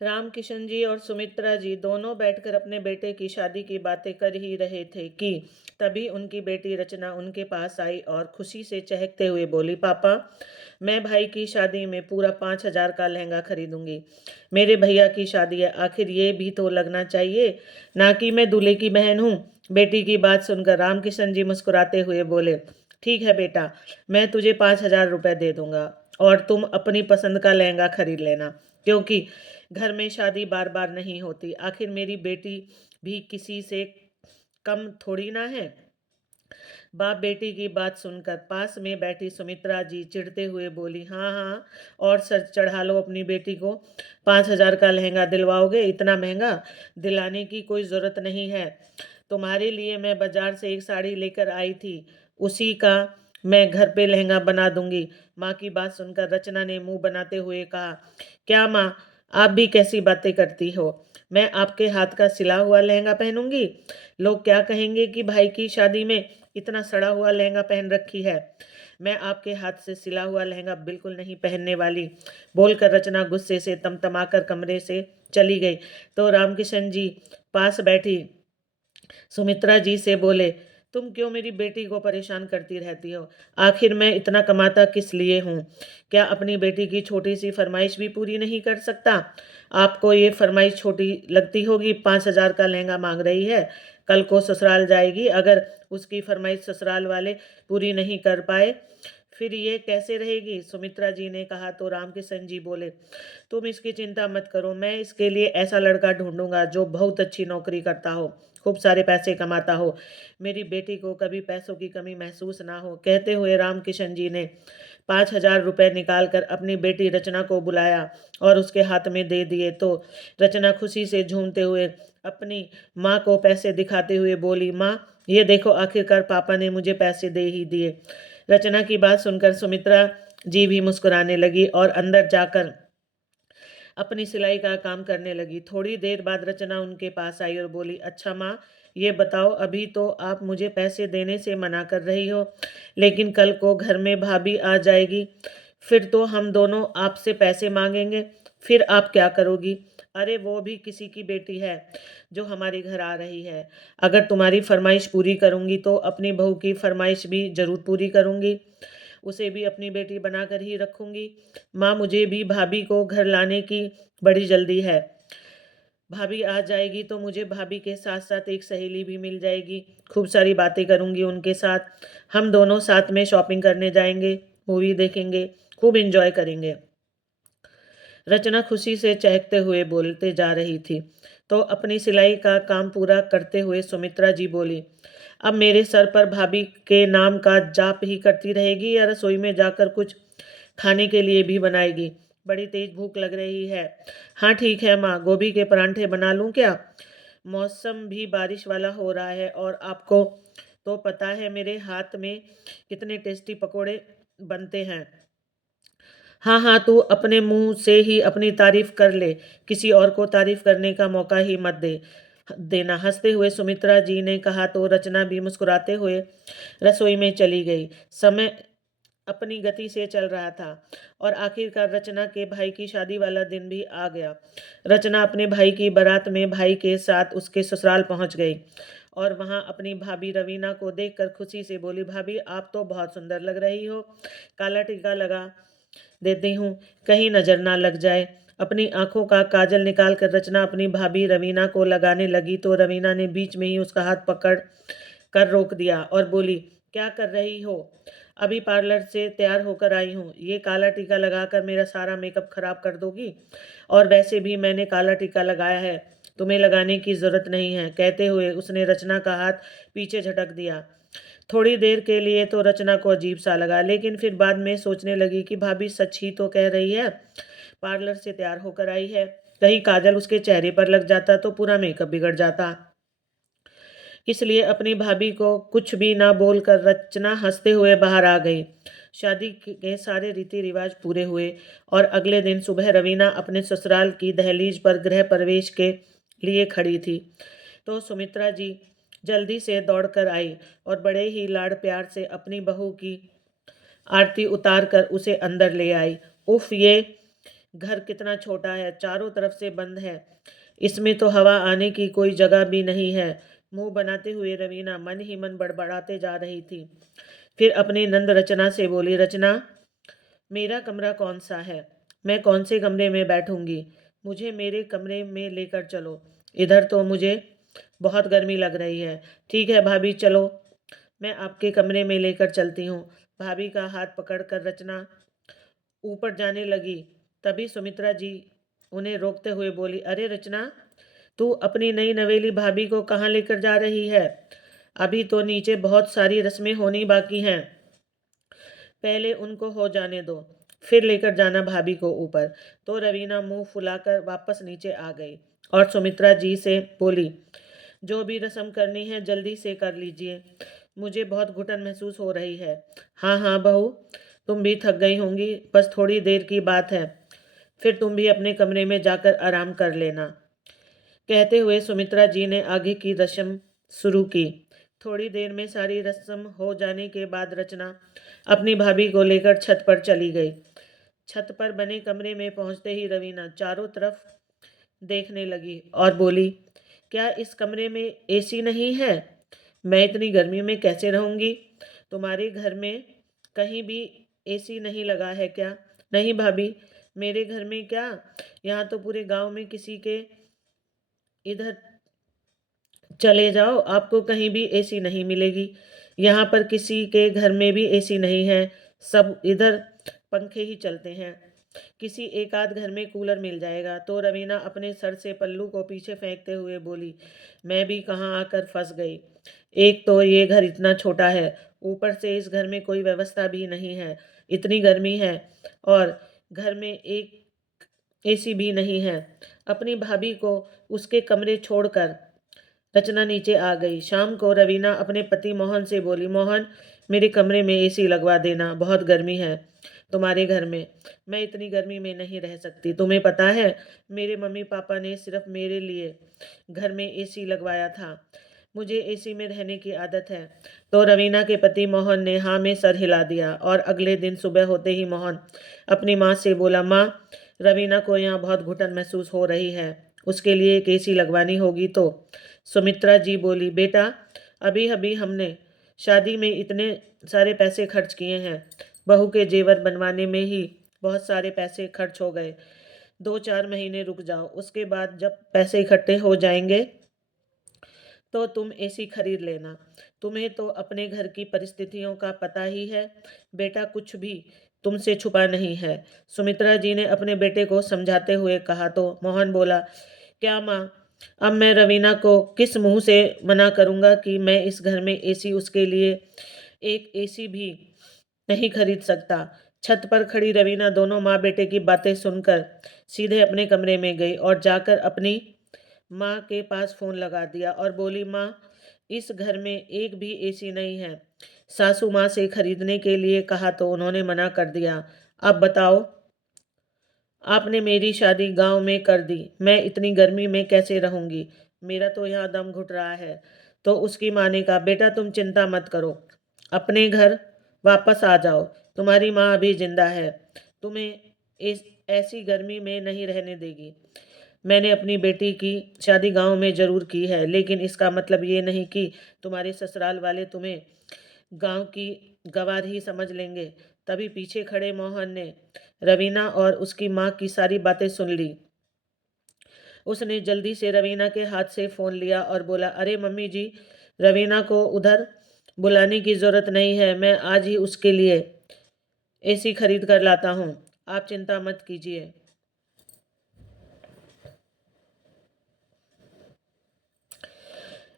रामकिशन जी और सुमित्रा जी दोनों बैठकर अपने बेटे की शादी की बातें कर ही रहे थे कि तभी उनकी बेटी रचना उनके पास आई और खुशी से चहकते हुए बोली, पापा, मैं भाई की शादी में पूरा 5,000 का लहंगा खरीदूंगी। मेरे भैया की शादी है, आखिर ये भी तो लगना चाहिए ना कि मैं दूल्हे की बहन हूँ। बेटी की बात सुनकर रामकिशन जी मुस्कुराते हुए बोले, ठीक है बेटा, मैं तुझे 5,000 रुपये दे दूंगा और तुम अपनी पसंद का लहंगा खरीद लेना, क्योंकि घर में शादी बार बार नहीं होती। आखिर मेरी बेटी भी किसी से कम थोड़ी ना है। बाप बेटी की बात सुनकर पास में बैठी सुमित्रा जी चिढ़ते हुए बोली, हाँ हाँ, और सर चढ़ा लो अपनी बेटी को। 5,000 का लहंगा दिलवाओगे? इतना महंगा? दिलाने की कोई ज़रूरत नहीं है। तुम्हारे लिए मैं बाजार से एक साड़ी लेकर आई थी, उसी का मैं घर पे लहंगा बना दूंगी। माँ की बात सुनकर रचना ने मुंह बनाते हुए कहा, क्या माँ, आप भी कैसी बातें करती हो? मैं आपके हाथ का सिला हुआ लहंगा पहनूंगी? लोग क्या कहेंगे कि भाई की शादी में इतना सड़ा हुआ लहंगा पहन रखी है। मैं आपके हाथ से सिला हुआ लहंगा बिल्कुल नहीं पहनने वाली। बोलकर रचना गुस्से से तमतमाकर कमरे से चली गई तो रामकिशन जी पास बैठी सुमित्रा जी से बोले, तुम क्यों मेरी बेटी को परेशान करती रहती हो? आखिर मैं इतना कमाता किस लिए हूँ? क्या अपनी बेटी की छोटी सी फरमाइश भी पूरी नहीं कर सकता? आपको ये फरमाइश छोटी लगती होगी, 5,000 का लहंगा मांग रही है, कल को ससुराल जाएगी, अगर उसकी फरमाइश ससुराल वाले पूरी नहीं कर पाए फिर ये कैसे रहेगी? सुमित्रा जी ने कहा तो रामकिशन जी बोले, तुम इसकी चिंता मत करो, मैं इसके लिए ऐसा लड़का ढूंढूंगा जो बहुत अच्छी नौकरी करता हो, खूब सारे पैसे कमाता हो, मेरी बेटी को कभी पैसों की कमी महसूस ना हो। कहते हुए रामकिशन जी ने 5,000 रुपये निकाल कर अपनी बेटी रचना को बुलाया और उसके हाथ में दे दिए तो रचना खुशी से झूमते हुए अपनी माँ को पैसे दिखाते हुए बोली, माँ, ये देखो, आखिरकार पापा ने मुझे पैसे दे ही दिए। रचना की बात सुनकर सुमित्रा जी भी मुस्कुराने लगी और अंदर जाकर अपनी सिलाई का काम करने लगी। थोड़ी देर बाद रचना उनके पास आई और बोली, अच्छा माँ, ये बताओ, अभी तो आप मुझे पैसे देने से मना कर रही हो, लेकिन कल को घर में भाभी आ जाएगी, फिर तो हम दोनों आपसे पैसे मांगेंगे, फिर आप क्या करोगी? अरे वो भी किसी की बेटी है जो हमारे घर आ रही है। अगर तुम्हारी फरमाइश पूरी करूंगी तो अपनी बहू की फरमाइश भी जरूर पूरी करूंगी, उसे भी अपनी बेटी बनाकर ही रखूंगी। माँ, मुझे भी भाभी को घर लाने की बड़ी जल्दी है। भाभी आ जाएगी तो मुझे भाभी के साथ साथ एक सहेली भी मिल जाएगी, खूब सारी बातें करूंगी उनके साथ, हम दोनों साथ में शॉपिंग करने जाएंगे, मूवी देखेंगे, खूब एंजॉय करेंगे। रचना खुशी से चहकते हुए बोलते जा रही थी तो अपनी सिलाई का काम पूरा करते हुए सुमित्रा जी बोली, अब मेरे सर पर भाभी के नाम का जाप ही करती रहेगी या रसोई में जाकर कुछ खाने के लिए भी बनाएगी? बड़ी तेज भूख लग रही है। हाँ ठीक है माँ, गोभी के परांठे बना लूँ क्या? मौसम भी बारिश वाला हो रहा है और आपको तो पता है मेरे हाथ में कितने टेस्टी पकोड़े बनते हैं। हाँ हाँ, तू अपने मुंह से ही अपनी तारीफ कर ले, किसी और को तारीफ करने का मौका ही मत देना। हंसते हुए सुमित्रा जी ने कहा तो रचना भी मुस्कुराते हुए रसोई में चली गई। समय अपनी गति से चल रहा था और आखिरकार रचना के भाई की शादी वाला दिन भी आ गया। रचना अपने भाई की बारात में भाई के साथ उसके ससुराल पहुंच गई और वहां अपनी भाभी रवीना को देखकर खुशी से बोली, भाभी, आप तो बहुत सुंदर लग रही हो, काला टीका लगा देती हूँ, कहीं नजर ना लग जाए। अपनी आंखों का काजल निकाल कर रचना अपनी भाभी रवीना को लगाने लगी तो रवीना ने बीच में ही उसका हाथ पकड़ कर रोक दिया और बोली, क्या कर रही हो? अभी पार्लर से तैयार होकर आई हूँ, ये काला टीका लगाकर मेरा सारा मेकअप खराब कर दोगी? और वैसे भी मैंने काला टीका लगाया है, तुम्हें लगाने की जरूरत नहीं है। कहते हुए उसने रचना का हाथ पीछे झटक दिया। थोड़ी देर के लिए तो रचना को अजीब सा लगा, लेकिन फिर बाद में सोचने लगी कि भाभी सच ही तो कह रही है, पार्लर से तैयार होकर आई है, कहीं काजल उसके चेहरे पर लग जाता तो पूरा मेकअप बिगड़ जाता। इसलिए अपनी भाभी को कुछ भी ना बोलकर रचना हंसते हुए बाहर आ गई। शादी के सारे रीति रिवाज पूरे हुए और अगले दिन सुबह रवीना अपने ससुराल की दहलीज पर गृह प्रवेश के लिए खड़ी थी तो सुमित्रा जी जल्दी से दौड़कर आई और बड़े ही लाड़ प्यार से अपनी बहू की आरती उतार कर उसे अंदर ले आई। उफ, ये घर कितना छोटा है, चारों तरफ से बंद है, इसमें तो हवा आने की कोई जगह भी नहीं है। मुंह बनाते हुए रवीना मन ही मन बड़बड़ाते जा रही थी। फिर अपनी नंद रचना से बोली, रचना, मेरा कमरा कौन सा है? मैं कौन से कमरे में बैठूंगी? मुझे मेरे कमरे में लेकर चलो। इधर तो मुझे बहुत गर्मी लग रही है। ठीक है भाभी, चलो, मैं आपके कमरे में लेकर चलती हूँ। भाभी का हाथ पकड़कर रचना ऊपर जाने लगी। तभी सुमित्रा जी उन्हें रोकते हुए बोली, अरे रचना, तू अपनी नई नवेली भाभी को कहाँ लेकर जा रही है? अभी तो नीचे बहुत सारी रस्में होनी बाकी हैं, पहले उनको हो जाने दो, फिर लेकर जाना भाभी को ऊपर। तो रवीना मुंह फुलाकर वापस नीचे आ गई और सुमित्रा जी से बोली, जो भी रस्म करनी है जल्दी से कर लीजिए, मुझे बहुत घुटन महसूस हो रही है। हाँ हाँ बहू, तुम भी थक गई होंगी, बस थोड़ी देर की बात है, फिर तुम भी अपने कमरे में जाकर आराम कर लेना। कहते हुए सुमित्रा जी ने आगे की रस्म शुरू की। थोड़ी देर में सारी रस्म हो जाने के बाद रचना अपनी भाभी को लेकर छत पर चली गई। छत पर बने कमरे में पहुंचते ही रवीना चारों तरफ देखने लगी और बोली, क्या इस कमरे में एसी नहीं है? मैं इतनी गर्मी में कैसे रहूंगी? तुम्हारे घर में कहीं भी एसी नहीं लगा है क्या? नहीं भाभी, मेरे घर में क्या, यहाँ तो पूरे गांव में किसी के इधर चले जाओ, आपको कहीं भी एसी नहीं मिलेगी। यहाँ पर किसी के घर में भी एसी नहीं है, सब इधर पंखे ही चलते हैं। किसी एक आध घर में कूलर मिल जाएगा। तो रवीना अपने सर से पल्लू को पीछे फेंकते हुए बोली, मैं भी कहाँ आकर फंस गई। एक तो ये घर इतना छोटा है, ऊपर से इस घर में कोई व्यवस्था भी नहीं है, इतनी गर्मी है, और घर में एक एसी भी नहीं है। अपनी भाभी को उसके कमरे छोड़कर रचना नीचे आ गई। शाम को रवीना अपने पति मोहन से बोली, मोहन, मेरे कमरे में एसी लगवा देना, बहुत गर्मी है तुम्हारे घर में, मैं इतनी गर्मी में नहीं रह सकती। तुम्हें पता है, मेरे मम्मी पापा ने सिर्फ मेरे लिए घर में एसी लगवाया था, मुझे एसी में रहने की आदत है। तो रवीना के पति मोहन ने हाँ में सर हिला दिया और अगले दिन सुबह होते ही मोहन अपनी माँ से बोला, माँ, रवीना को यहाँ बहुत घुटन महसूस हो रही है, उसके लिए एक एसी लगवानी होगी। तो सुमित्रा जी बोली, बेटा, अभी अभी हमने शादी में इतने सारे पैसे खर्च किए हैं, बहू के जेवर बनवाने में ही बहुत सारे पैसे खर्च हो गए। 2-4 महीने रुक जाओ, उसके बाद जब पैसे इकट्ठे हो जाएंगे तो तुम एसी खरीद लेना। तुम्हें तो अपने घर की परिस्थितियों का पता ही है, बेटा, कुछ भी तुमसे छुपा नहीं है। सुमित्रा जी ने अपने बेटे को समझाते हुए कहा। तो मोहन बोला, क्या माँ, अब मैं रवीना को किस मुंह से मना करूँगा कि मैं इस घर में एसी उसके लिए एक एसी भी नहीं खरीद सकता। छत पर खड़ी रवीना दोनों माँ बेटे की बातें सुनकर सीधे अपने कमरे में गई और जाकर अपनी माँ के पास फोन लगा दिया और बोली, माँ, इस घर में एक भी एसी नहीं है। सासू माँ से खरीदने के लिए कहा तो उन्होंने मना कर दिया। अब बताओ, आपने मेरी शादी गांव में कर दी, मैं इतनी गर्मी में कैसे रहूंगी? मेरा तो यहाँ दम घुट रहा है। तो उसकी माँ ने कहा, बेटा, तुम चिंता मत करो, अपने घर वापस आ जाओ, तुम्हारी माँ अभी जिंदा है, तुम्हें इस ऐसी गर्मी में नहीं रहने देगी। मैंने अपनी बेटी की शादी गांव में जरूर की है, लेकिन इसका मतलब ये नहीं कि तुम्हारे ससुराल वाले तुम्हें गांव की गवार ही समझ लेंगे। तभी पीछे खड़े मोहन ने रवीना और उसकी माँ की सारी बातें सुन ली। उसने जल्दी से रवीना के हाथ से फ़ोन लिया और बोला, अरे मम्मी जी, रवीना को उधर बुलाने की ज़रूरत नहीं है, मैं आज ही उसके लिए एसी खरीद कर लाता हूँ, आप चिंता मत कीजिए।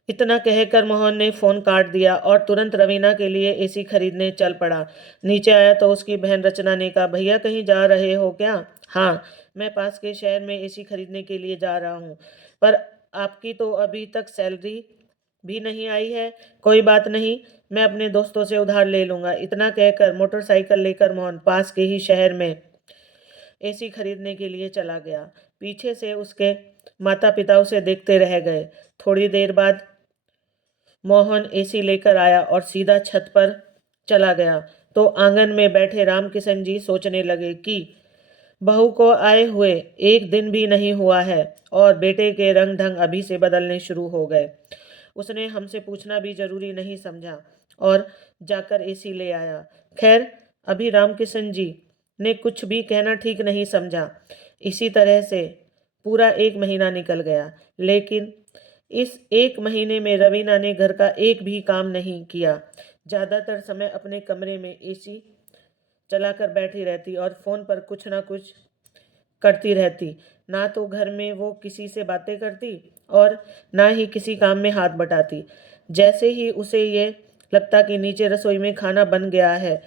इतना कहकर मोहन ने फ़ोन काट दिया और तुरंत रवीना के लिए एसी खरीदने चल पड़ा। नीचे आया तो उसकी बहन रचना ने कहा, भैया, कहीं जा रहे हो क्या? हाँ, मैं पास के शहर में एसी खरीदने के लिए जा रहा हूँ, पर आपकी तो अभी तक सैलरी भी नहीं आई है। कोई बात नहीं, मैं अपने दोस्तों से उधार ले लूँगा। इतना कहकर मोटरसाइकिल लेकर मोहन पास के ही शहर में एसी खरीदने के लिए चला गया। पीछे से उसके माता पिता उसे देखते रह गए। थोड़ी देर बाद मोहन एसी लेकर आया और सीधा छत पर चला गया। तो आंगन में बैठे रामकिशन जी सोचने लगे कि बहू को आए हुए एक दिन भी नहीं हुआ है और बेटे के रंग ढंग अभी से बदलने शुरू हो गए। उसने हमसे पूछना भी जरूरी नहीं समझा और जाकर एसी ले आया। खैर, अभी रामकिशन जी ने कुछ भी कहना ठीक नहीं समझा। इसी तरह से पूरा एक महीना निकल गया, लेकिन इस एक महीने में रवीना ने घर का एक भी काम नहीं किया। ज़्यादातर समय अपने कमरे में एसी चलाकर बैठी रहती और फ़ोन पर कुछ ना कुछ करती रहती। ना तो घर में वो किसी से बातें करती और ना ही किसी काम में हाथ बटाती। जैसे ही उसे ये लगता कि नीचे रसोई में खाना बन गया है,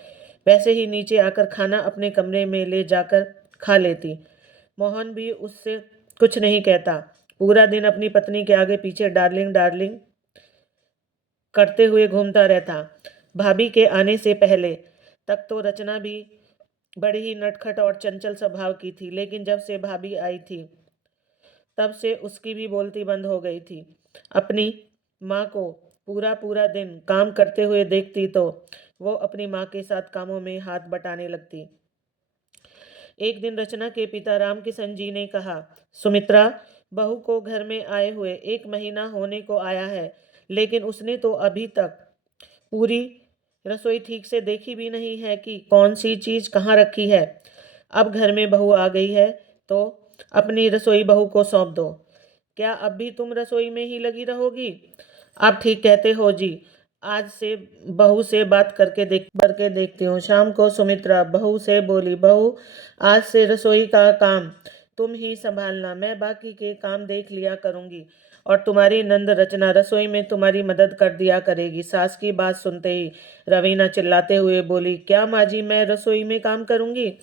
वैसे ही नीचे आकर खाना अपने कमरे में ले जाकर खा लेती। मोहन भी उससे कुछ नहीं कहता। पूरा दिन अपनी पत्नी के आगे पीछे डार्लिंग डार्लिंग करते हुए घूमता रहता। भाभी के आने से पहले तक तो रचना भी बड़ी ही नटखट और चंचल स्वभाव की थी, लेकिन जब से भाभी आई थी तब से उसकी भी बोलती बंद हो गई थी। अपनी माँ को पूरा पूरा दिन काम करते हुए देखती तो वो अपनी माँ के साथ कामों में हाथ बटाने लगती। एक दिन रचना के पिता रामकिशन जी ने कहा, सुमित्रा, बहू को घर में आए हुए एक महीना होने को आया है, लेकिन उसने तो अभी तक पूरी रसोई ठीक से देखी भी नहीं है कि कौन सी चीज कहाँ रखी है। अब घर में बहू आ गई है तो अपनी रसोई बहू को सौंप दो। क्या अब भी तुम रसोई में ही लगी रहोगी? आप ठीक कहते हो जी। आज से बहू से बात करके देखती हूँ। शाम को सुमित्रा बहू से बोली, बहू, आज से रसोई का काम तुम ही संभालना, मैं बाकी के काम देख लिया करूंगी और तुम्हारी नंद रचना रसोई में तुम्हारी मदद कर दिया करेगी। सास की बात सुनते ही रवीना चिल्लाते हुए बोली, क्या माँ जी, मैं रसोई में काम करूंगी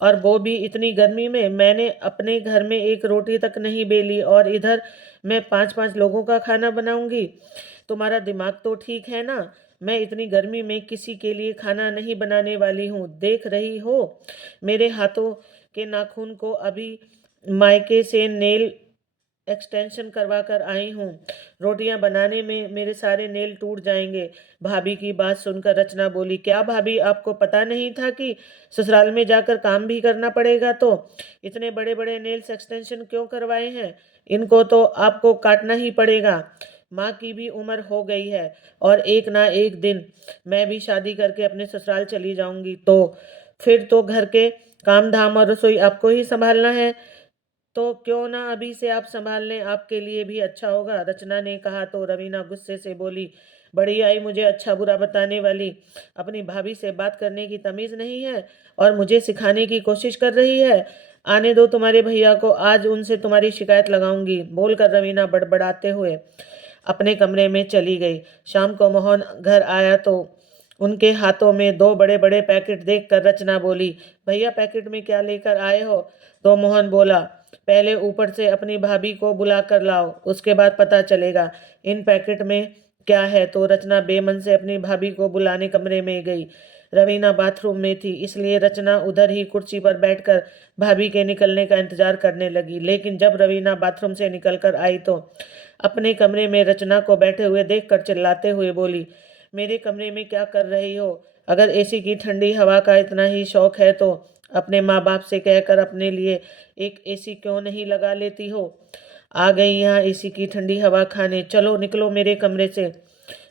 और वो भी इतनी गर्मी में? मैंने अपने घर में एक रोटी तक नहीं बेली और इधर मैं 5-5 लोगों का खाना बनाऊंगी। तुम्हारा दिमाग तो ठीक है ना? मैं इतनी गर्मी में किसी के लिए खाना नहीं बनाने वाली हूँ। देख रही हो मेरे हाथों के नाखून को? अभी मायके से नेल एक्सटेंशन करवा कर आई हूँ। रोटियां बनाने में मेरे सारे नेल टूट जाएंगे। भाभी की बात सुनकर रचना बोली, क्या भाभी, आपको पता नहीं था कि ससुराल में जाकर काम भी करना पड़ेगा? तो इतने बड़े बड़े नेल्स एक्सटेंशन क्यों करवाए हैं? इनको तो आपको काटना ही पड़ेगा। माँ की भी उम्र हो गई है और एक ना एक दिन मैं भी शादी करके अपने ससुराल चली जाऊंगी, तो फिर तो घर के काम धाम और रसोई आपको ही संभालना है। तो क्यों ना अभी से आप संभाल लें, आपके लिए भी अच्छा होगा। रचना ने कहा तो रवीना गुस्से से बोली, बड़ी आई मुझे अच्छा बुरा बताने वाली। अपनी भाभी से बात करने की तमीज नहीं है और मुझे सिखाने की कोशिश कर रही है। आने दो तुम्हारे भैया को, आज उनसे तुम्हारी शिकायत लगाऊंगी, बोलकर रवीना बड़बड़ाते हुए अपने कमरे में चली गई। शाम को मोहन घर आया तो उनके हाथों में 2 बड़े बड़े पैकेट देखकर रचना बोली, भैया, पैकेट में क्या लेकर आए हो? तो मोहन बोला, पहले ऊपर से अपनी भाभी को बुला कर लाओ, उसके बाद पता चलेगा इन पैकेट में क्या है। तो रचना बेमन से अपनी भाभी को बुलाने कमरे में गई। रवीना बाथरूम में थी, इसलिए रचना उधर ही कुर्सी पर बैठकर भाभी के निकलने का इंतजार करने लगी। लेकिन जब रवीना बाथरूम से निकलकर आई तो अपने कमरे में रचना को बैठे हुए देखकर चिल्लाते हुए बोली, मेरे कमरे में क्या कर रही हो? अगर एसी की ठंडी हवा का इतना ही शौक है तो अपने माँ बाप से कहकर अपने लिए एक एसी क्यों नहीं लगा लेती हो? आ गई यहाँ एसी की ठंडी हवा खाने, चलो निकलो मेरे कमरे से।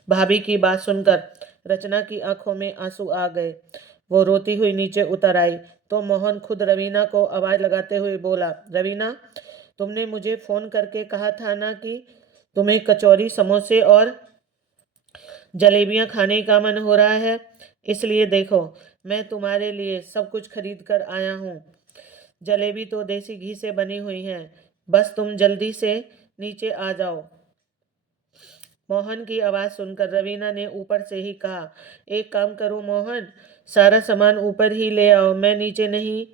भाभी की बात सुनकर रचना की आंखों में आंसू आ गए। वो रोती हुई नीचे उतर आई तो मोहन खुद रवीना को आवाज लगाते हुए बोला, रवीना, तुमने मुझे फोन करके कहा था ना कि तुम्हें कचौरी, समोसे और जलेबियां खाने का मन हो रहा है, इसलिए देखो मैं तुम्हारे लिए सब कुछ खरीद कर आया हूँ। जलेबी तो देसी घी से बनी हुई हैं, बस तुम जल्दी से नीचे आ जाओ। मोहन की आवाज़ सुनकर रवीना ने ऊपर से ही कहा, एक काम करो मोहन, सारा सामान ऊपर ही ले आओ, मैं नीचे नहीं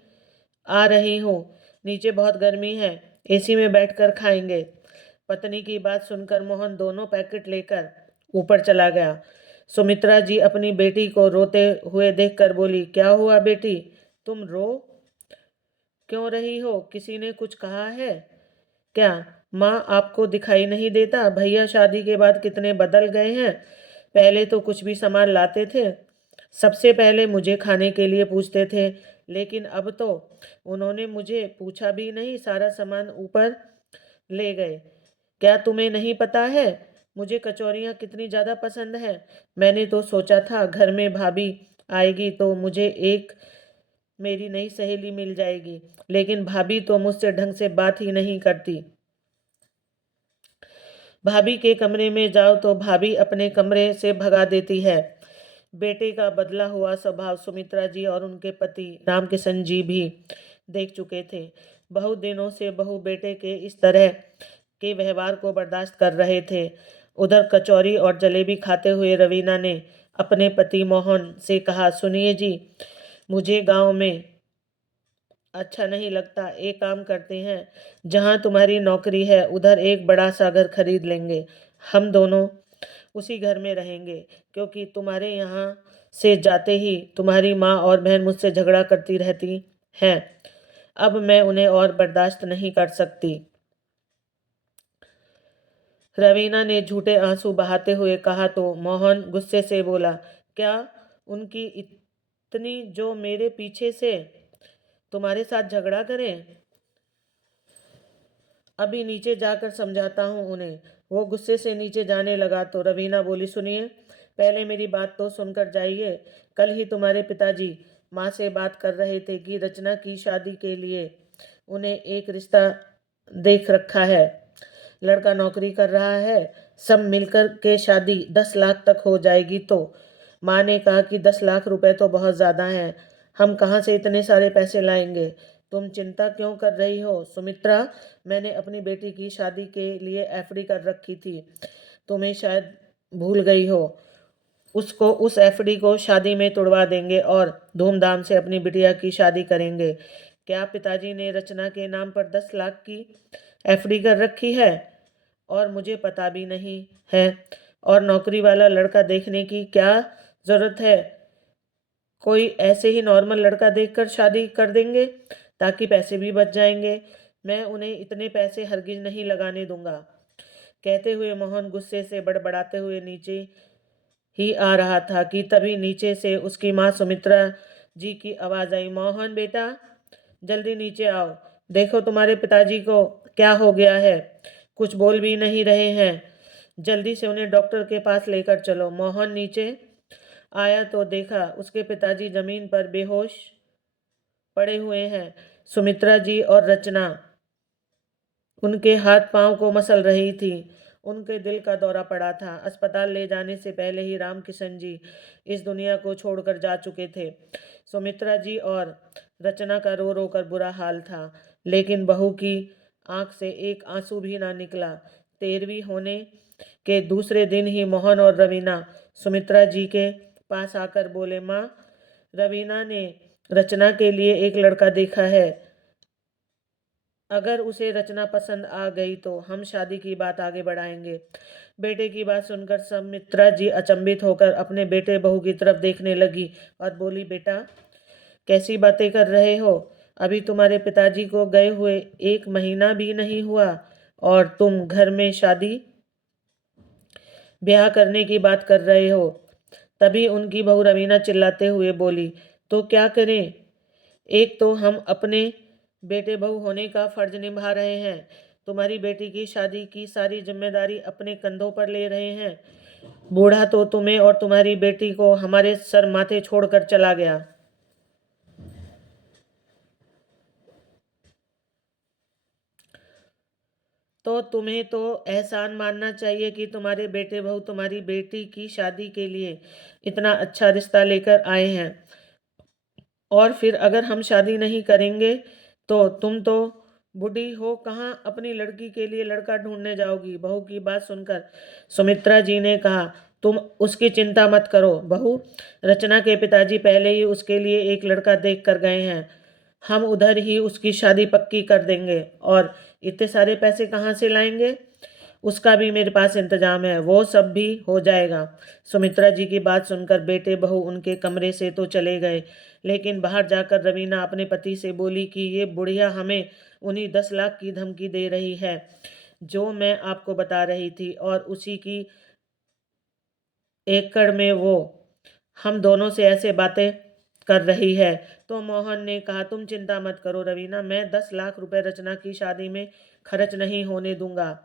आ रही हूँ। नीचे बहुत गर्मी है, एसी में बैठकर खाएंगे। पत्नी की बात सुनकर मोहन दोनों पैकेट लेकर ऊपर चला गया। सुमित्रा जी अपनी बेटी को रोते हुए देखकर बोली, क्या हुआ बेटी, तुम रो क्यों रही हो? किसी ने कुछ कहा है क्या? माँ, आपको दिखाई नहीं देता भैया शादी के बाद कितने बदल गए हैं? पहले तो कुछ भी सामान लाते थे, सबसे पहले मुझे खाने के लिए पूछते थे, लेकिन अब तो उन्होंने मुझे पूछा भी नहीं, सारा सामान ऊपर ले गए। क्या तुम्हें नहीं पता है मुझे कचौरियाँ कितनी ज़्यादा पसंद है? मैंने तो सोचा था घर में भाभी आएगी तो मुझे एक मेरी नई सहेली मिल जाएगी, लेकिन भाभी तो मुझसे ढंग से बात ही नहीं करती। भाभी के कमरे में जाओ तो भाभी अपने कमरे से भगा देती है। बेटे का बदला हुआ स्वभाव सुमित्रा जी और उनके पति रामकिशन जी भी देख चुके थे। बहुत दिनों से बहू बेटे के इस तरह के व्यवहार को बर्दाश्त कर रहे थे। उधर कचौरी और जलेबी खाते हुए रवीना ने अपने पति मोहन से कहा, सुनिए जी, मुझे गांव में अच्छा नहीं लगता। एक काम करते हैं, जहां तुम्हारी नौकरी है उधर एक बड़ा सा घर खरीद लेंगे। हम दोनों उसी घर में रहेंगे, क्योंकि तुम्हारे यहाँ से जाते ही तुम्हारी माँ और बहन मुझसे झगड़ा करती रहती हैं। अब मैं उन्हें और बर्दाश्त नहीं कर सकती। रवीना ने झूठे आंसू बहाते हुए कहा तो मोहन गुस्से से बोला, क्या उनकी इतनी जो मेरे पीछे से तुम्हारे साथ झगड़ा करें? अभी नीचे जाकर समझाता हूँ उन्हें। वो गुस्से से नीचे जाने लगा तो रवीना बोली, सुनिए, पहले मेरी बात तो सुनकर जाइए। कल ही तुम्हारे पिताजी माँ से बात कर रहे थे कि रचना की शादी के लिए उन्हें एक रिश्ता देख रखा है। लड़का नौकरी कर रहा है, सब मिलकर के शादी 10 लाख तक हो जाएगी। तो माँ ने कहा कि 10 लाख रुपए तो बहुत ज़्यादा हैं, हम कहाँ से इतने सारे पैसे लाएंगे? तुम चिंता क्यों कर रही हो सुमित्रा? मैंने अपनी बेटी की शादी के लिए एफडी कर रखी थी, तुम्हें शायद भूल गई हो। उसको उस एफडी को शादी में तुड़वा देंगे और धूमधाम से अपनी बिटिया की शादी करेंगे। क्या पिताजी ने रचना के नाम पर 10 लाख की एफडी कर रखी है? और मुझे पता भी नहीं है। और नौकरी वाला लड़का देखने की क्या जरूरत है? कोई ऐसे ही नॉर्मल लड़का देखकर शादी कर देंगे, ताकि पैसे भी बच जाएंगे। मैं उन्हें इतने पैसे हरगिज नहीं लगाने दूंगा। कहते हुए मोहन गुस्से से बड़बड़ाते हुए नीचे ही आ रहा था कि तभी नीचे से उसकी माँ सुमित्रा जी की आवाज आई, मोहन बेटा, जल्दी नीचे आओ। देखो तुम्हारे पिताजी को क्या हो गया है, कुछ बोल भी नहीं रहे हैं। जल्दी से उन्हें डॉक्टर के पास लेकर चलो। मोहन नीचे आया तो देखा उसके पिताजी जमीन पर बेहोश पड़े हुए हैं। सुमित्रा जी और रचना उनके हाथ पांव को मसल रही थी। उनके दिल का दौरा पड़ा था। अस्पताल ले जाने से पहले ही रामकिशन जी इस दुनिया को छोड़कर जा चुके थे। सुमित्रा जी और रचना का रो रो कर बुरा हाल था, लेकिन बहू की आंख से एक आंसू भी ना निकला। 13वीं होने के दूसरे दिन ही मोहन और रवीना सुमित्रा जी के पास आकर बोले, माँ, रवीना ने रचना के लिए एक लड़का देखा है। अगर उसे रचना पसंद आ गई तो हम शादी की बात आगे बढ़ाएंगे। बेटे की बात सुनकर सुमित्रा जी अचंभित होकर अपने बेटे बहू की तरफ देखने लगी और बोली, बेटा, कैसी बातें कर रहे हो? अभी तुम्हारे पिताजी को गए हुए 1 महीना भी नहीं हुआ और तुम घर में शादी ब्याह करने की बात कर रहे हो। तभी उनकी बहू रवीना चिल्लाते हुए बोली, तो क्या करें? एक तो हम अपने बेटे बहू होने का फर्ज निभा रहे हैं, तुम्हारी बेटी की शादी की सारी जिम्मेदारी अपने कंधों पर ले रहे हैं। बूढ़ा तो तुम्हें और तुम्हारी बेटी को हमारे सर माथे छोड़कर चला गया। तो तुम्हें तो एहसान मानना चाहिए कि तुम्हारे बेटे बहू तुम्हारी बेटी की शादी के लिए इतना अच्छा रिश्ता लेकर आए हैं। और फिर अगर हम शादी नहीं करेंगे तो तुम तो बूढ़ी हो कहाँ अपनी लड़की के लिए लड़का ढूंढने जाओगी? बहू की बात सुनकर सुमित्रा जी ने कहा, तुम उसकी चिंता मत करो बहू, रचना के पिताजी पहले ही उसके लिए एक लड़का देख कर गए हैं। हम उधर ही उसकी शादी पक्की कर देंगे। और इतने सारे पैसे कहाँ से लाएंगे? उसका भी मेरे पास इंतजाम है, वो सब भी हो जाएगा। सुमित्रा जी की बात सुनकर बेटे बहू उनके कमरे से तो चले गए, लेकिन बाहर जाकर रवीना अपने पति से बोली कि ये बुढ़िया हमें उन्हीं 10 लाख की धमकी दे रही है जो मैं आपको बता रही थी, और उसी की एकड़ में वो हम दोनों से ऐसे बातें कर रही है। तो मोहन ने कहा, तुम चिंता मत करो रवीना, मैं 10 लाख रुपए रचना की शादी में खर्च नहीं होने दूंगा।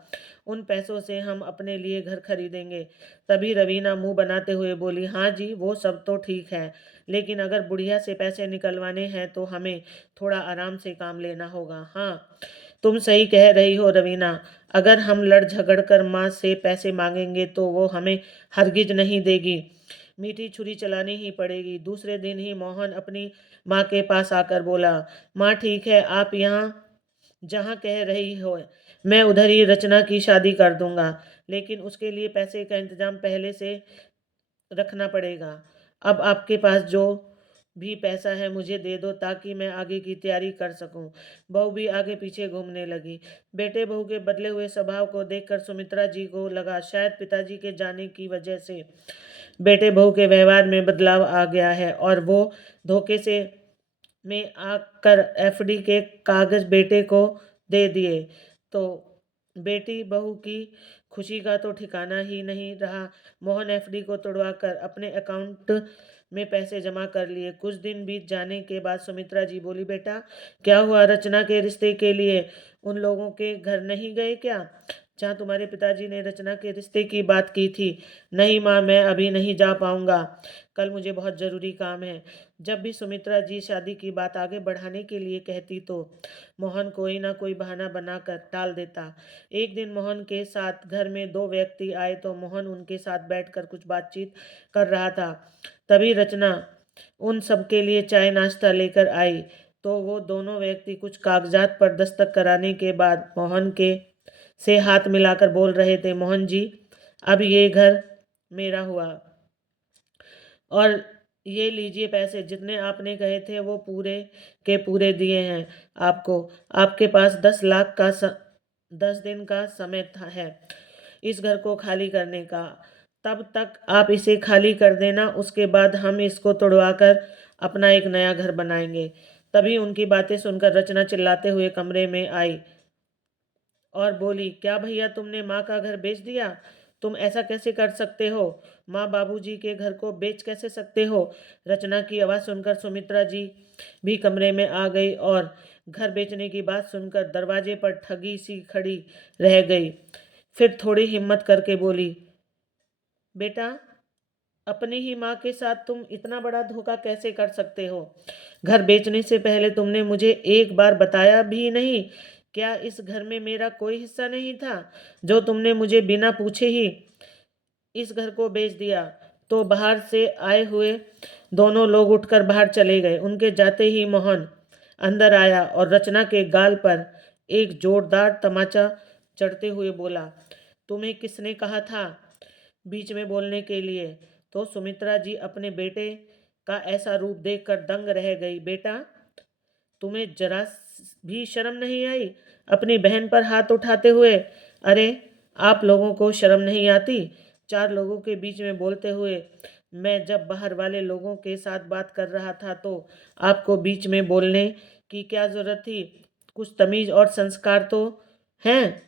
उन पैसों से हम अपने लिए घर खरीदेंगे। तभी रवीना मुंह बनाते हुए बोली, हाँ जी, वो सब तो ठीक है, लेकिन अगर बुढ़िया से पैसे निकलवाने हैं तो हमें थोड़ा आराम से काम लेना होगा। हाँ, तुम सही कह रही हो रवीना, अगर हम लड़ झगड़ कर माँ से पैसे मांगेंगे तो वो हमें हरगिज नहीं देगी, मीठी छुरी चलानी ही पड़ेगी। दूसरे दिन ही मोहन अपनी माँ के पास आकर बोला, माँ ठीक है, आप यहाँ जहाँ कह रही हो मैं उधर ही रचना की शादी कर दूंगा, लेकिन उसके लिए पैसे का इंतजाम पहले से रखना पड़ेगा। अब आपके पास जो भी पैसा है मुझे दे दो ताकि मैं आगे की तैयारी कर सकूं। बहू भी आगे पीछे घूमने लगी। बेटे बहू के बदले हुए स्वभाव को देखकर सुमित्रा जी को लगा शायद पिताजी के जाने की वजह से बेटे बहू के व्यवहार में बदलाव आ गया है और वो धोखे से में आकर एफडी के कागज बेटे को दे दिए। तो बेटी बहू की खुशी का तो ठिकाना ही नहीं रहा। मोहन एफडी को तोड़वाकर अपने अकाउंट में पैसे जमा कर लिए। कुछ दिन बीत जाने के बाद सुमित्रा जी बोली, बेटा क्या हुआ, रचना के रिश्ते के लिए उन लोगों के घर नहीं गए क्या, जहाँ तुम्हारे पिताजी ने रचना के रिश्ते की बात की थी? नहीं माँ, मैं अभी नहीं जा पाऊंगा, कल मुझे बहुत ज़रूरी काम है। जब भी सुमित्रा जी शादी की बात आगे बढ़ाने के लिए कहती तो मोहन कोई ना कोई बहाना बनाकर टाल देता। एक दिन मोहन के साथ घर में दो व्यक्ति आए तो मोहन उनके साथ बैठकर कुछ बातचीत कर रहा था। तभी रचना उन सबके लिए चाय नाश्ता लेकर आई। तो वो दोनों व्यक्ति कुछ कागजात पर दस्तखत कराने के बाद मोहन के से हाथ मिलाकर बोल रहे थे, मोहन जी, अब ये घर मेरा हुआ और ये लीजिए पैसे, जितने आपने कहे थे वो पूरे के पूरे दिए हैं आपको। आपके पास 10 लाख का 10 दिन का समय है इस घर को खाली करने का। तब तक आप इसे खाली कर देना, उसके बाद हम इसको तोड़वाकर अपना एक नया घर बनाएंगे। तभी उनकी बातें सुनकर रचना चिल्लाते हुए कमरे में आई और बोली, क्या भैया तुमने माँ का घर बेच दिया? तुम ऐसा कैसे कर सकते हो? माँ बाबूजी के घर को बेच कैसे सकते हो? रचना की आवाज़ सुनकर सुमित्रा जी भी कमरे में आ गई और घर बेचने की बात सुनकर दरवाजे पर ठगी सी खड़ी रह गई। फिर थोड़ी हिम्मत करके बोली, बेटा अपनी ही माँ के साथ तुम इतना बड़ा धोखा कैसे कर सकते हो? घर बेचने से पहले तुमने मुझे एक बार बताया भी नहीं? क्या इस घर में मेरा कोई हिस्सा नहीं था जो तुमने मुझे बिना पूछे ही इस घर को बेच दिया? तो बाहर से आए हुए दोनों लोग उठकर बाहर चले गए। उनके जाते ही मोहन अंदर आया और रचना के गाल पर एक जोरदार तमाचा चढ़ते हुए बोला, तुम्हें किसने कहा था बीच में बोलने के लिए? तो सुमित्रा जी अपने बेटे का ऐसा रूप देखकर दंग रह गई। बेटा, तुम्हें जरा भी शर्म नहीं आई अपनी बहन पर हाथ उठाते हुए? अरे, आप लोगों को शर्म नहीं आती? 4 लोगों के बीच में बोलते हुए मैं जब बाहर वाले लोगों के साथ बात कर रहा था तो आपको बीच में बोलने की क्या जरूरत थी? कुछ तमीज और संस्कार तो हैं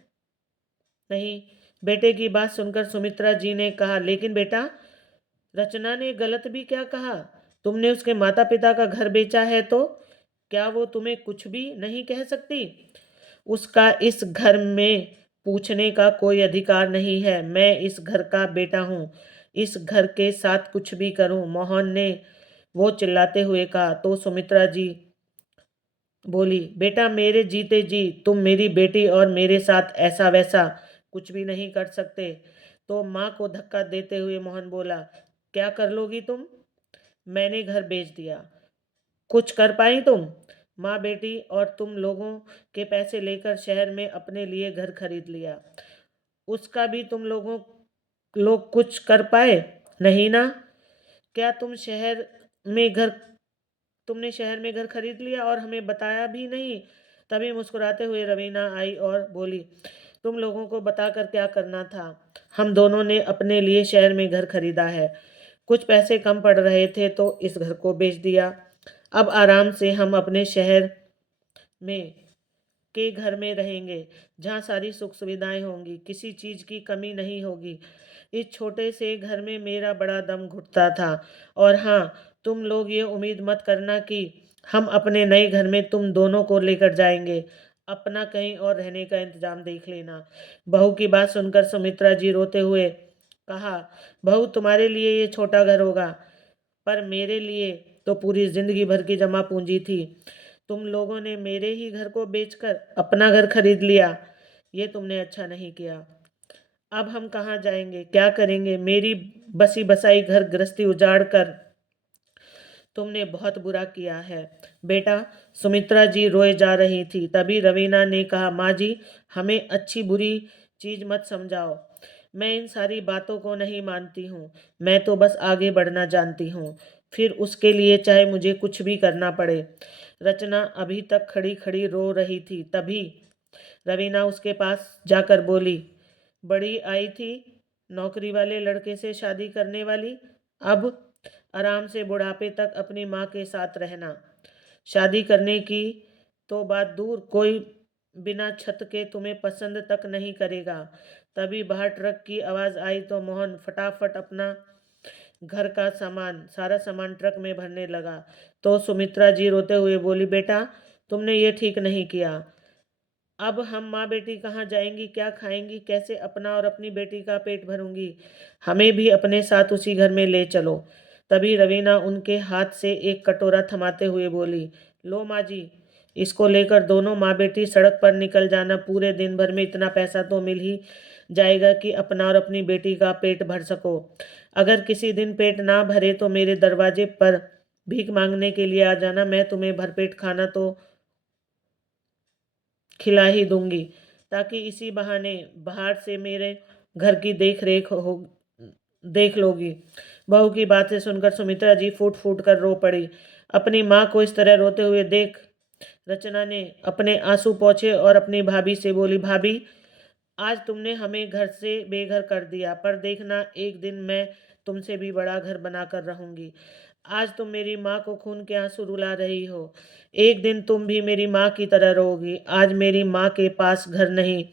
नहीं? बेटे की बात सुनकर सुमित्रा जी ने कहा, लेकिन बेटा, रचना ने गलत भी क्या कहा? तुमने उसके माता पिता का घर बेचा है तो क्या वो तुम्हें कुछ भी नहीं कह सकती? उसका इस घर में पूछने का कोई अधिकार नहीं है। मैं इस घर का बेटा हूँ, इस घर के साथ कुछ भी करूँ। मोहन ने वो चिल्लाते हुए कहा। तो सुमित्रा जी बोली, बेटा मेरे जीते जी तुम मेरी बेटी और मेरे साथ ऐसा वैसा कुछ भी नहीं कर सकते। तो माँ को धक्का देते हुए मोहन बोला, क्या कर लोगी तुम? मैंने घर बेच दिया, कुछ कर पाई तुम? माँ बेटी और तुम लोगों के पैसे लेकर शहर में अपने लिए घर खरीद लिया, उसका भी तुम लोगों लोग कुछ कर पाए? नहीं ना? क्या तुमने शहर में घर खरीद लिया और हमें बताया भी नहीं? तभी मुस्कुराते हुए रवीना आई और बोली, तुम लोगों को बताकर क्या करना था? हम दोनों ने अपने लिए शहर में घर खरीदा है, कुछ पैसे कम पड़ रहे थे तो इस घर को बेच दिया। अब आराम से हम अपने शहर में के घर में रहेंगे, जहाँ सारी सुख सुविधाएं होंगी, किसी चीज़ की कमी नहीं होगी। इस छोटे से घर में मेरा बड़ा दम घुटता था। और हाँ, तुम लोग ये उम्मीद मत करना कि हम अपने नए घर में तुम दोनों को लेकर जाएंगे। अपना कहीं और रहने का इंतजाम देख लेना। बहू की बात सुनकर सुमित्रा जी रोते हुए कहा, बहू तुम्हारे लिए ये छोटा घर होगा, पर मेरे लिए तो पूरी जिंदगी भर की जमा पूंजी थी। तुम लोगों ने मेरे ही घर को बेचकर अपना घर खरीद लिया। ये तुमने अच्छा नहीं किया। अब हम कहाँ जाएंगे, क्या करेंगे? मेरी बसी बसाई घर गृहस्थी उजाड़ कर तुमने बहुत बुरा किया है बेटा। सुमित्रा जी रोए जा रही थी। तभी रवीना ने कहा, माँ जी, हमें अच्छी बुरी चीज मत समझाओ। मैं इन सारी बातों को नहीं मानती हूँ। मैं तो बस आगे बढ़ना जानती हूँ, फिर उसके लिए चाहे मुझे कुछ भी करना पड़े। रचना अभी तक खड़ी खड़ी रो रही थी। तभी रवीना उसके पास जाकर बोली, बड़ी आई थी नौकरी वाले लड़के से शादी करने वाली, अब आराम से बुढ़ापे तक अपनी माँ के साथ रहना। शादी करने की तो बात दूर, कोई बिना छत के तुम्हें पसंद तक नहीं करेगा। तभी बाहर ट्रक की आवाज़ आई तो मोहन फटाफट अपना घर का सामान, सारा सामान ट्रक में भरने लगा। तो सुमित्रा जी रोते हुए बोली, बेटा तुमने ये ठीक नहीं किया। अब हम माँ बेटी कहाँ जाएंगी, क्या खाएंगी, कैसे अपना और अपनी बेटी का पेट भरूंगी? हमें भी अपने साथ उसी घर में ले चलो। तभी रवीना उनके हाथ से एक कटोरा थमाते हुए बोली, लो माँ जी, इसको लेकर दोनों माँ बेटी सड़क पर निकल जाना। पूरे दिन भर में इतना पैसा तो मिल ही जाएगा कि अपना और अपनी बेटी का पेट भर सको। अगर किसी दिन पेट ना भरे तो मेरे दरवाजे पर भीख मांगने के लिए आ जाना। मैं तुम्हें भरपेट खाना तो खिला ही दूंगी, ताकि इसी बहाने बाहर से मेरे घर की देख लोगी। बहू की बातें सुनकर सुमित्रा जी फूट फूट कर रो पड़ी। अपनी माँ को इस तरह रोते हुए देख रचना ने अपने आंसू पोंछे और अपनी भाभी से बोली, भाभी आज तुमने हमें घर से बेघर कर दिया, पर देखना एक दिन मैं तुमसे भी बड़ा घर बनाकर रहूंगी। आज तुम मेरी माँ को खून के आंसू रुला रही हो, एक दिन तुम भी मेरी माँ की तरह रहोगी। आज मेरी माँ के पास घर नहीं,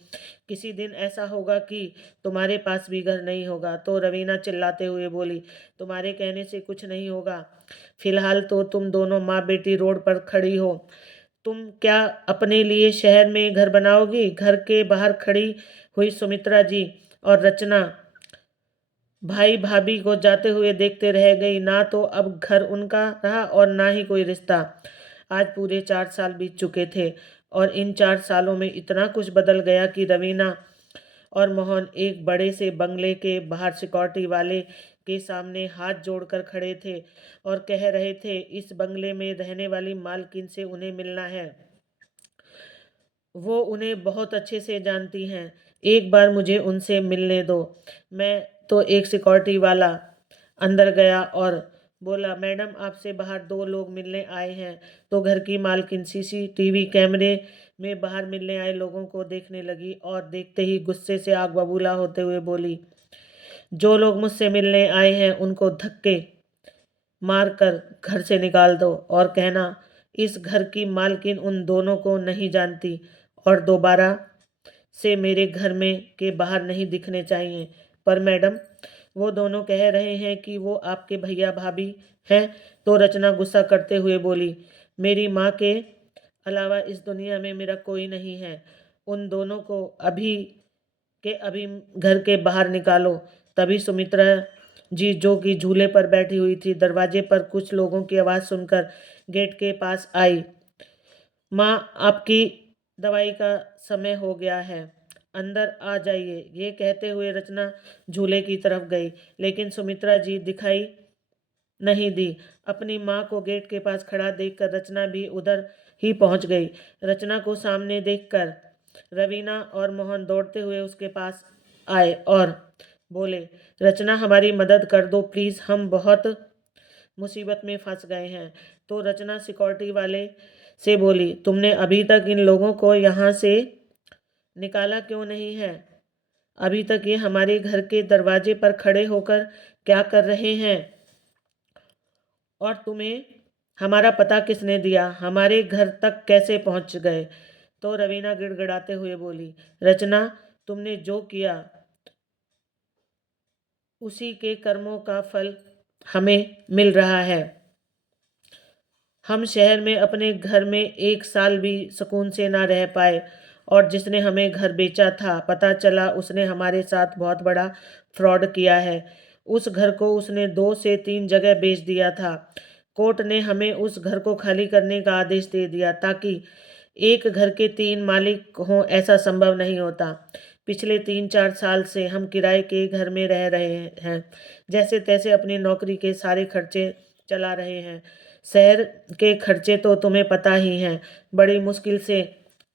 किसी दिन ऐसा होगा कि तुम्हारे पास भी घर नहीं होगा। तो रवीना चिल्लाते हुए बोली, तुम्हारे कहने से कुछ नहीं होगा। फिलहाल तो तुम दोनों माँ बेटी रोड पर खड़ी हो। तुम क्या अपने लिए शहर में घर बनाओगी? घर के बाहर खड़ी हुई सुमित्रा जी और रचना भाई भाभी को जाते हुए देखते रह गई। ना तो अब घर उनका रहा और ना ही कोई रिश्ता। आज पूरे 4 साल बीत चुके थे और इन 4 सालों में इतना कुछ बदल गया कि रवीना और मोहन एक बड़े से बंगले के बाहर सिक्योरिटी वाले के सामने हाथ जोड़कर खड़े थे और कह रहे थे, इस बंगले में रहने वाली मालकिन से उन्हें मिलना है। वो उन्हें बहुत अच्छे से जानती हैं। एक बार मुझे उनसे मिलने दो। मैं तो एक सिक्योरिटी वाला अंदर गया और बोला, मैडम आपसे बाहर 2 लोग मिलने आए हैं। तो घर की मालकिन सीसीटीवी कैमरे में बाहर मिलने आए लोगों को देखने लगी और देखते ही गुस्से से आग बबूला होते हुए बोली, जो लोग मुझसे मिलने आए हैं उनको धक्के मार कर घर से निकाल दो और कहना, इस घर की मालकिन उन दोनों को नहीं जानती और दोबारा से मेरे घर में के बाहर नहीं दिखने चाहिए। पर मैडम, वो दोनों कह रहे हैं कि वो आपके भैया भाभी हैं। तो रचना गुस्सा करते हुए बोली, मेरी माँ के अलावा इस दुनिया में मेरा कोई नहीं है। उन दोनों को अभी के अभी घर के बाहर निकालो। तभी सुमित्रा जी, जो कि झूले पर बैठी हुई थी, दरवाजे पर कुछ लोगों की आवाज़ सुनकर गेट के पास आई। माँ, आपकी दवाई का समय हो गया है, अंदर आ जाइए। ये कहते हुए रचना झूले की तरफ गई, लेकिन सुमित्रा जी दिखाई नहीं दी। अपनी माँ को गेट के पास खड़ा देखकर रचना भी उधर ही पहुंच गई। रचना को सामने देखकर रवीना और मोहन दौड़ते हुए उसके पास आए और बोले, रचना हमारी मदद कर दो प्लीज़, हम बहुत मुसीबत में फंस गए हैं। तो रचना सिक्योरिटी वाले से बोली, तुमने अभी तक इन लोगों को यहाँ से निकाला क्यों नहीं है? अभी तक ये हमारे घर के दरवाजे पर खड़े होकर क्या कर रहे हैं? और तुम्हें हमारा पता किसने दिया? हमारे घर तक कैसे पहुंच गए? तो रवीना गिड़गिड़ाते हुए बोली, रचना, तुमने जो किया उसी के कर्मों का फल हमें मिल रहा है। हम शहर में अपने घर में 1 साल भी सुकून से ना रह पाए, और जिसने हमें घर बेचा था, पता चला उसने हमारे साथ बहुत बड़ा फ्रॉड किया है। उस घर को उसने 2 से 3 जगह बेच दिया था। कोर्ट ने हमें उस घर को खाली करने का आदेश दे दिया, ताकि एक घर के 3 मालिक हों, ऐसा संभव नहीं होता। पिछले 3-4 साल से हम किराए के घर में रह रहे हैं, जैसे तैसे अपनी नौकरी के सारे खर्चे चला रहे हैं। शहर के खर्चे तो तुम्हें पता ही हैं, बड़ी मुश्किल से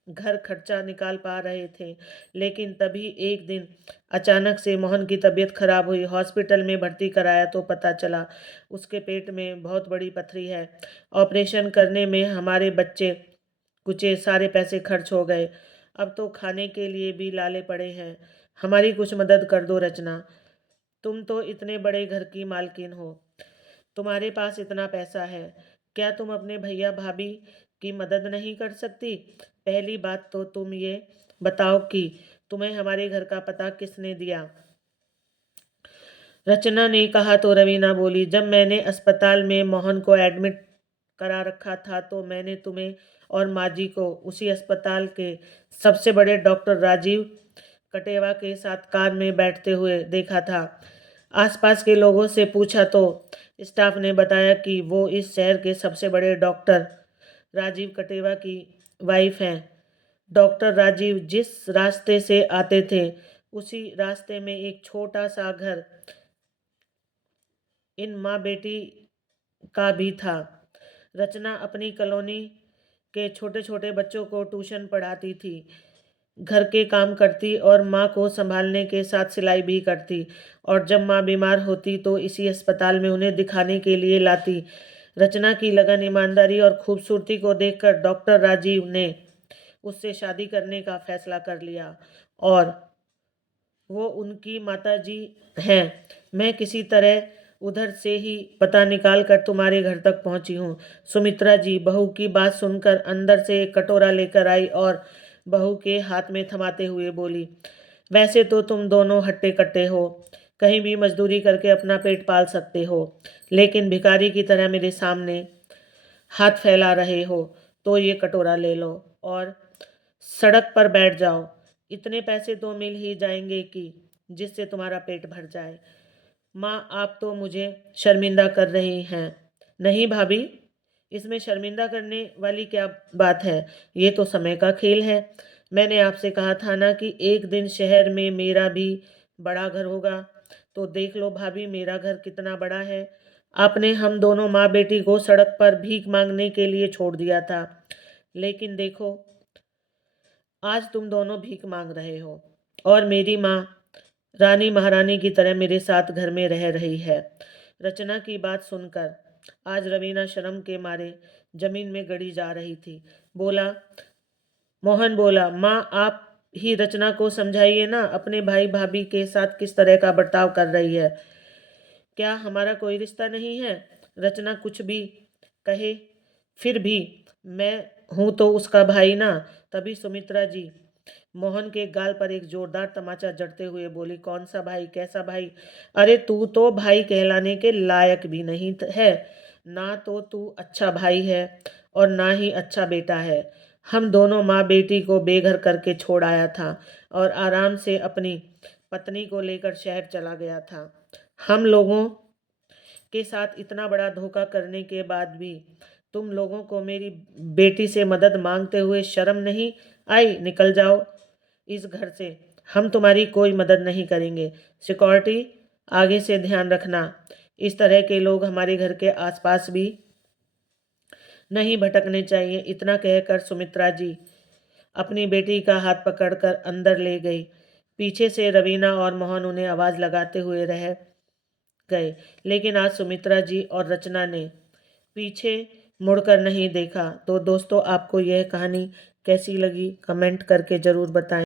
घर खर्चा निकाल पा रहे थे। लेकिन तभी एक दिन अचानक से मोहन की तबीयत खराब हुई। हॉस्पिटल में भर्ती कराया तो पता चला उसके पेट में बहुत बड़ी पथरी है। ऑपरेशन करने में हमारे बच्चे कुचे सारे पैसे खर्च हो गए। अब तो खाने के लिए भी लाले पड़े हैं। हमारी कुछ मदद कर दो रचना। तुम तो इतने बड़े घर की मालकिन हो, तुम्हारे पास इतना पैसा है, क्या तुम अपने भैया भाभी की मदद नहीं कर सकती? पहली बात तो तुम ये बताओ कि तुम्हें हमारे घर का पता किसने दिया? रचना ने कहा तो रवीना बोली, जब मैंने अस्पताल में मोहन को एडमिट करा रखा था, तो मैंने तुम्हें और माँ जी को उसी अस्पताल के सबसे बड़े डॉक्टर राजीव कटेवा के साथ कार में बैठते हुए देखा था। आसपास के लोगों से पूछा तो स्टाफ ने बताया कि वो इस शहर के सबसे बड़े डॉक्टर राजीव कटेवा की वाइफ हैं। डॉक्टर राजीव जिस रास्ते से आते थे, उसी रास्ते में एक छोटा सा घर इन माँ बेटी का भी था। रचना अपनी कॉलोनी के छोटे छोटे बच्चों को ट्यूशन पढ़ाती थी, घर के काम करती और माँ को संभालने के साथ सिलाई भी करती, और जब माँ बीमार होती तो इसी अस्पताल में उन्हें दिखाने के लिए लाती। रचना की लगन, ईमानदारी और खूबसूरती को देखकर डॉक्टर राजीव ने उससे शादी करने का फैसला कर लिया, और वो उनकी माताजी हैं। मैं किसी तरह उधर से ही पता निकाल कर तुम्हारे घर तक पहुंची हूँ। सुमित्रा जी बहू की बात सुनकर अंदर से एक कटोरा लेकर आई और बहू के हाथ में थमाते हुए बोली, वैसे तो तुम दोनों हट्टे कट्टे हो, कहीं भी मजदूरी करके अपना पेट पाल सकते हो, लेकिन भिखारी की तरह मेरे सामने हाथ फैला रहे हो, तो ये कटोरा ले लो और सड़क पर बैठ जाओ। इतने पैसे तो मिल ही जाएंगे कि जिससे तुम्हारा पेट भर जाए। माँ, आप तो मुझे शर्मिंदा कर रही हैं। नहीं भाभी, इसमें शर्मिंदा करने वाली क्या बात है? ये तो समय का खेल है। मैंने आपसे कहा था ना कि एक दिन शहर में मेरा भी बड़ा घर होगा। तो देख लो भाभी, मेरा घर कितना बड़ा है। आपने हम दोनों माँ बेटी को सड़क पर भीख मांगने के लिए छोड़ दिया था, लेकिन देखो आज तुम दोनों भीख मांग रहे हो, और मेरी माँ रानी महारानी की तरह मेरे साथ घर में रह रही है। रचना की बात सुनकर आज रवीना शर्म के मारे जमीन में गड़ी जा रही थी। बोला मोहन बोला, माँ आप ही रचना को समझाइए ना, अपने भाई भाभी के साथ किस तरह का बर्ताव कर रही है। क्या हमारा कोई रिश्ता नहीं है? रचना कुछ भी कहे, फिर भी मैं हूं तो उसका भाई ना। तभी सुमित्रा जी मोहन के गाल पर एक जोरदार तमाचा जड़ते हुए बोली, कौन सा भाई, कैसा भाई? अरे तू तो भाई कहलाने के लायक भी नहीं है। ना तो तू अच्छा भाई है और ना ही अच्छा बेटा है। हम दोनों माँ बेटी को बेघर करके छोड़ आया था और आराम से अपनी पत्नी को लेकर शहर चला गया था। हम लोगों के साथ इतना बड़ा धोखा करने के बाद भी तुम लोगों को मेरी बेटी से मदद मांगते हुए शर्म नहीं आई? निकल जाओ इस घर से, हम तुम्हारी कोई मदद नहीं करेंगे। सिक्योरिटी, आगे से ध्यान रखना, इस तरह के लोग हमारे घर के आसपास भी नहीं भटकने चाहिए। इतना कहकर सुमित्रा जी अपनी बेटी का हाथ पकड़कर अंदर ले गई। पीछे से रवीना और मोहन उन्हें आवाज़ लगाते हुए रह गए, लेकिन आज सुमित्रा जी और रचना ने पीछे मुड़कर नहीं देखा। तो दोस्तों, आपको यह कहानी कैसी लगी कमेंट करके ज़रूर बताएं।